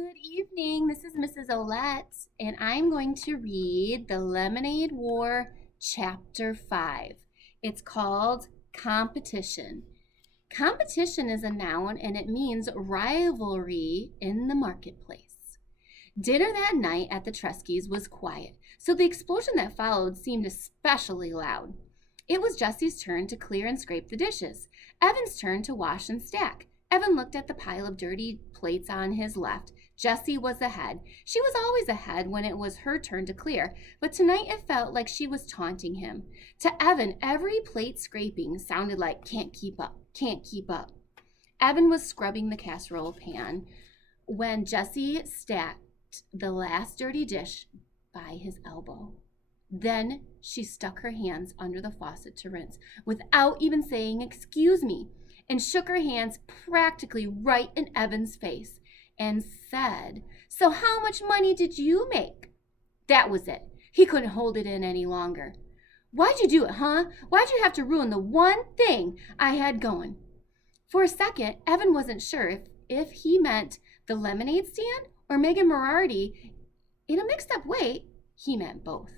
Good evening. This is Mrs. Olette, and I'm going to read The Lemonade War, Chapter 5. It's called Competition. Competition is a noun and it means rivalry in the marketplace. Dinner that night at the Treskys was quiet, so the explosion that followed seemed especially loud. It was Jesse's turn to clear and scrape the dishes, Evan's turn to wash and stack. Evan looked at the pile of dirty plates on his left. Jessie was ahead. She was always ahead when it was her turn to clear, but tonight it felt like she was taunting him. To Evan, every plate scraping sounded like can't keep up, can't keep up. Evan was scrubbing the casserole pan when Jessie stacked the last dirty dish by his elbow. Then she stuck her hands under the faucet to rinse without even saying excuse me, and shook her hands practically right in Evan's face and said, "So how much money did you make?" That was it. He couldn't hold it in any longer. "Why'd you do it, huh? Why'd you have to ruin the one thing I had going?" For a second, Evan wasn't sure if he meant the lemonade stand or Megan Moriarty. In a mixed-up way, he meant both.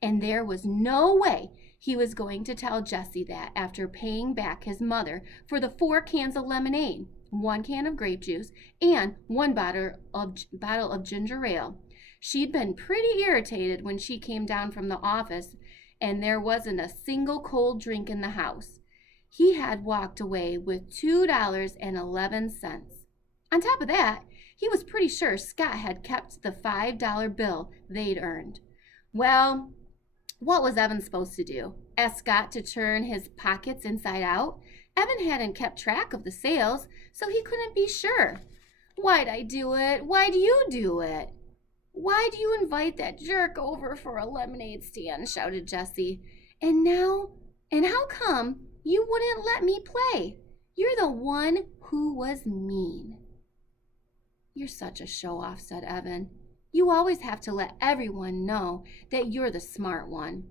And there was no way he was going to tell Jessie that after paying back his mother for the 4 cans of lemonade, 1 can of grape juice, and 1 bottle of ginger ale. She'd been pretty irritated when she came down from the office and there wasn't a single cold drink in the house. He had walked away with $2.11. On top of that, he was pretty sure Scott had kept the $5 bill they'd earned. Well, what was Evan supposed to do? Ask Scott to turn his pockets inside out? Evan hadn't kept track of the sales, so he couldn't be sure. "Why'd I do it? Why'd you do it? Why'd you invite that jerk over for a lemonade stand?" shouted Jessie. And how come you wouldn't let me play? You're the one who was mean." "You're such a show-off," said Evan. "You always have to let everyone know that you're the smart one."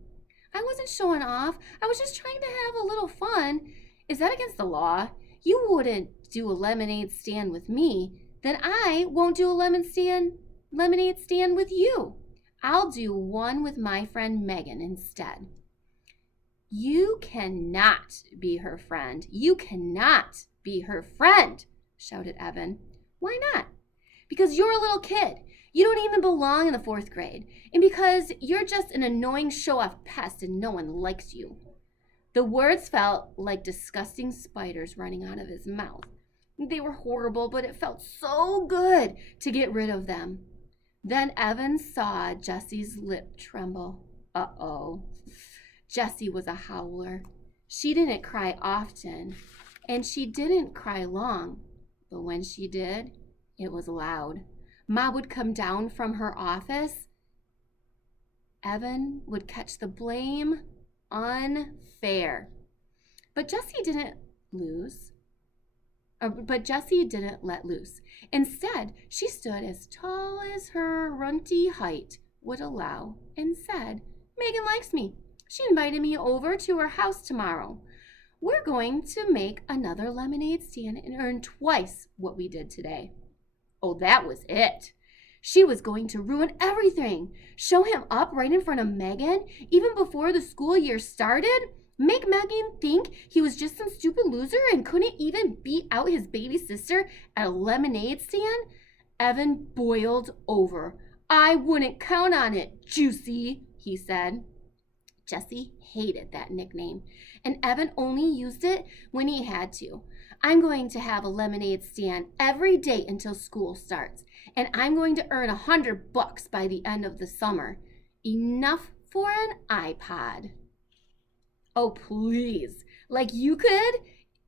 "I wasn't showing off. I was just trying to have a little fun." "Is that against the law? You wouldn't do a lemonade stand with me. Then I won't do a lemonade stand with you. I'll do one with my friend Megan instead." "You cannot be her friend. You cannot be her friend," shouted Evan. "Why not?" "Because you're a little kid. You don't even belong in the 4th grade. And because you're just an annoying show-off pest and no one likes you." The words felt like disgusting spiders running out of his mouth. They were horrible, but it felt so good to get rid of them. Then Evan saw Jessie's lip tremble. Uh-oh. Jessie was a howler. She didn't cry often, and she didn't cry long. But when she did, it was loud. Ma would come down from her office. Evan would catch the blame. Unfair. But Jessie didn't let loose. Instead, she stood as tall as her runty height would allow and said, "Megan likes me. She invited me over to her house tomorrow. We're going to make another lemonade stand and earn twice what we did today." Oh, that was it. She was going to ruin everything. Show him up right in front of Megan, even before the school year started. Make Megan think he was just some stupid loser and couldn't even beat out his baby sister at a lemonade stand. Evan boiled over. "I wouldn't count on it, Juicy," he said. Jessie hated that nickname, and Evan only used it when he had to. "I'm going to have a lemonade stand every day until school starts, and I'm going to earn $100 by the end of the summer. Enough for an iPod." "Oh, please. Like you could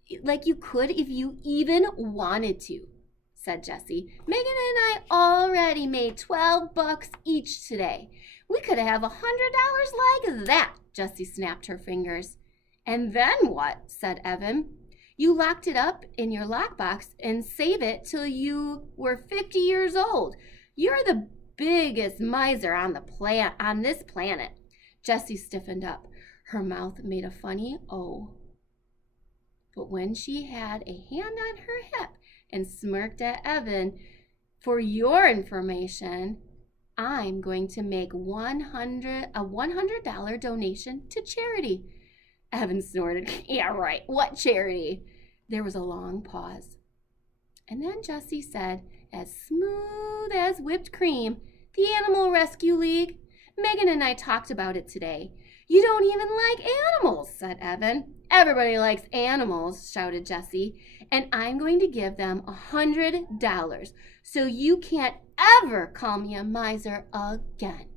if you even wanted to," said Jessie. "Megan and I already made $12 each today. We could have $100 like that." Jessie snapped her fingers. "And then what?" said Evan. "You locked it up in your lockbox and save it till you were 50 years old. You're the biggest miser on this planet." Jessie stiffened up. Her mouth made a funny O. But when she had a hand on her hip and smirked at Evan, For your information, I'm going to make a $100 donation to charity. Evan snorted. Yeah, right. What charity? There was a long pause. And then Jessie said, as smooth as whipped cream, the Animal Rescue League. Megan and I talked about it today. You don't even like animals, said Evan. Everybody likes animals, shouted Jessie. And I'm going to give them $100, so you can't ever call me a miser again.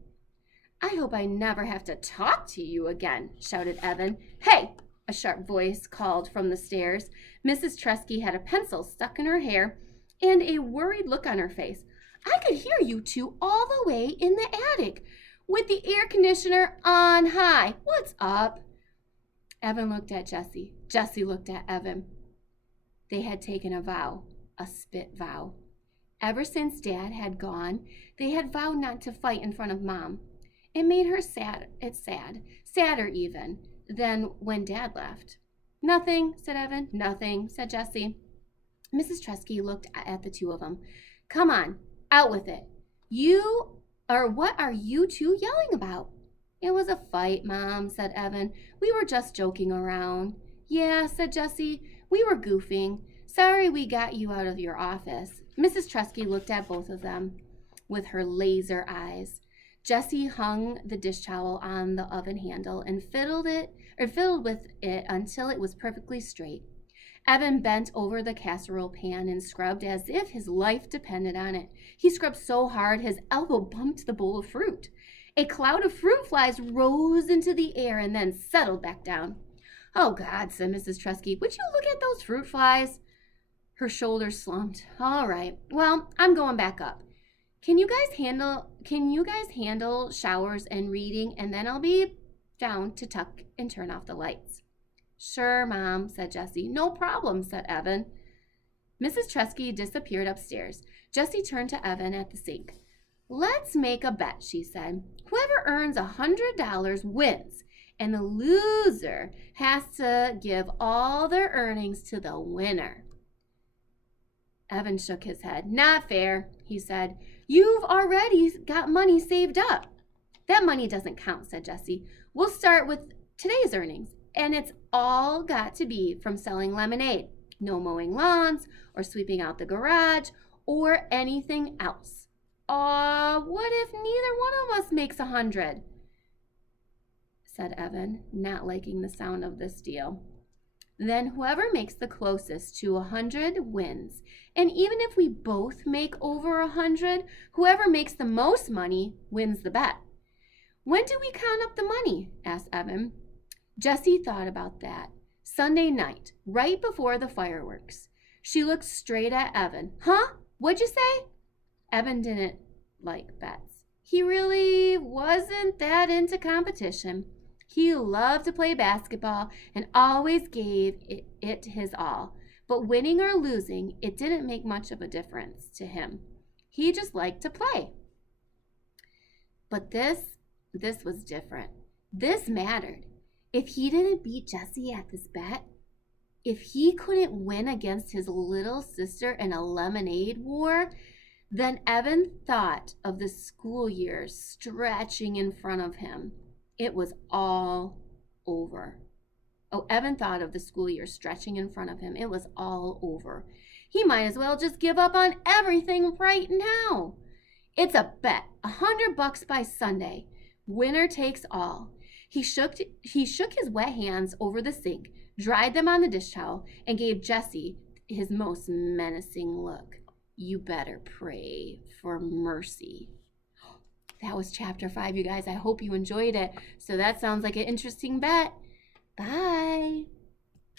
I hope I never have to talk to you again, shouted Evan. Hey, a sharp voice called from the stairs. Mrs. Tresky had a pencil stuck in her hair and a worried look on her face. I could hear you two all the way in the attic with the air conditioner on high. What's up? Evan looked at Jessie. Jessie looked at Evan. They had taken a vow, a spit vow. Ever since Dad had gone, they had vowed not to fight in front of Mom. It made her sad. It's sad. Sadder even than when Dad left. Nothing, said Evan. Nothing, said Jessie. Mrs. Tresky looked at the two of them. Come on, out with it. What are you two yelling about? It was a fight, Mom, said Evan. We were just joking around. Yeah, said Jessie. We were goofing. Sorry we got you out of your office. Mrs. Tresky looked at both of them with her laser eyes. Jessie hung the dish towel on the oven handle and fiddled with it until it was perfectly straight. Evan bent over the casserole pan and scrubbed as if his life depended on it. He scrubbed so hard his elbow bumped the bowl of fruit. A cloud of fruit flies rose into the air and then settled back down. Oh, God, said Mrs. Tresky, would you look at those fruit flies? Her shoulders slumped. All right, well, I'm going back up. Can you guys handle showers and reading, and then I'll be down to tuck and turn off the lights. Sure, Mom, said Jessie. No problem, said Evan. Mrs. Tresky disappeared upstairs. Jessie turned to Evan at the sink. Let's make a bet, she said. Whoever earns $100 wins, and the loser has to give all their earnings to the winner. Evan shook his head. Not fair, he said. You've already got money saved up. That money doesn't count, said Jessie. We'll start with today's earnings, and it's all got to be from selling lemonade. No mowing lawns or sweeping out the garage or anything else. What if neither one of us makes 100? Said Evan, not liking the sound of this deal. Then whoever makes the closest to 100 wins. And even if we both make over 100, whoever makes the most money wins the bet. When do we count up the money? Asked Evan. Jessie thought about that. Sunday night, right before the fireworks. She looked straight at Evan. Huh? What'd you say? Evan didn't like bets. He really wasn't that into competition. He loved to play basketball and always gave it his all. But winning or losing, it didn't make much of a difference to him. He just liked to play. But this was different. This mattered. If he didn't beat Jessie at this bet, if he couldn't win against his little sister in a lemonade war, then Evan thought of the school year stretching in front of him. It was all over. Oh, Evan thought of the school year stretching in front of him. It was all over. He might as well just give up on everything right now. It's a bet. $100 by Sunday. Winner takes all. He shook his wet hands over the sink, dried them on the dish towel, and gave Jessie his most menacing look. You better pray for mercy. That was chapter 5, you guys. I hope you enjoyed it. So that sounds like an interesting bet. Bye.